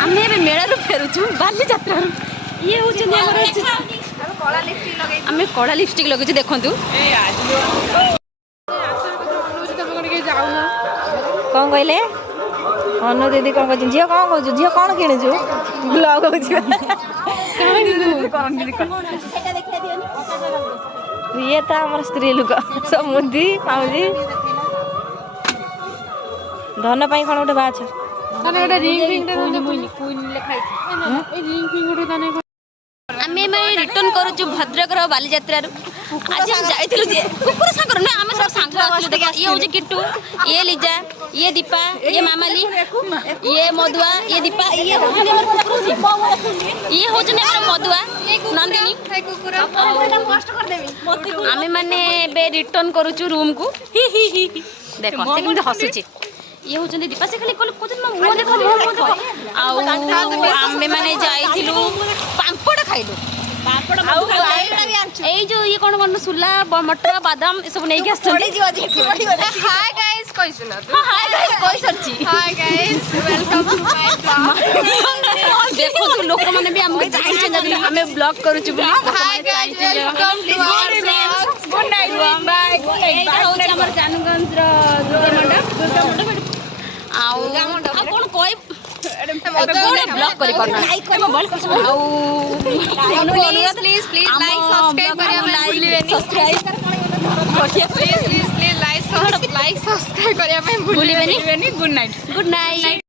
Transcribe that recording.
आम मेलू फेरुचु बाली जात्रा ये हूँ आम कला लिपस्टिक लगे देखु कौन कहले अनु दीदी कौन कह झील कौन कह झील कौन किणुचु ब्लॉग ये तो आम स्त्री लोक सब मुदी पाऊजी धन पाई कौन गोटे बाछ आम रिटर्न करूँ भद्रक बाली जात्रा आज जाइलु कुकुर सांग ना आम सब सांग देख ये हूँ किट्टू ये लिजा ये दीपा ये मामाली ये मधुआ ये दीपा ये हूँ मधुआ नंदिनी आम मैंने रिटर्न करूँ रूम को देख से हसुची ये हूँ दीपा से खाली मुँह देख आम मैंने जाइलु पांपड़ खाइलु এই যে ইয়ে কোন কোন সুলা মটর বাদাম এসব নেই কি আসছে হাই গাইস কইছ না তো হাই গাইস কই সরছি hi guys welcome to my blog দেখো তো লোক মানে भी हमको चाहते हैं हमें ब्लॉग करू छु hi guys welcome to our blog good night bye good night bye हमर जानगंज रो दुर्गा मंडप आउ कोन कोई ब्लॉग करी करना प्लीज लाइक सब्सक्राइब करिया भूलिबेनी गुड नाइट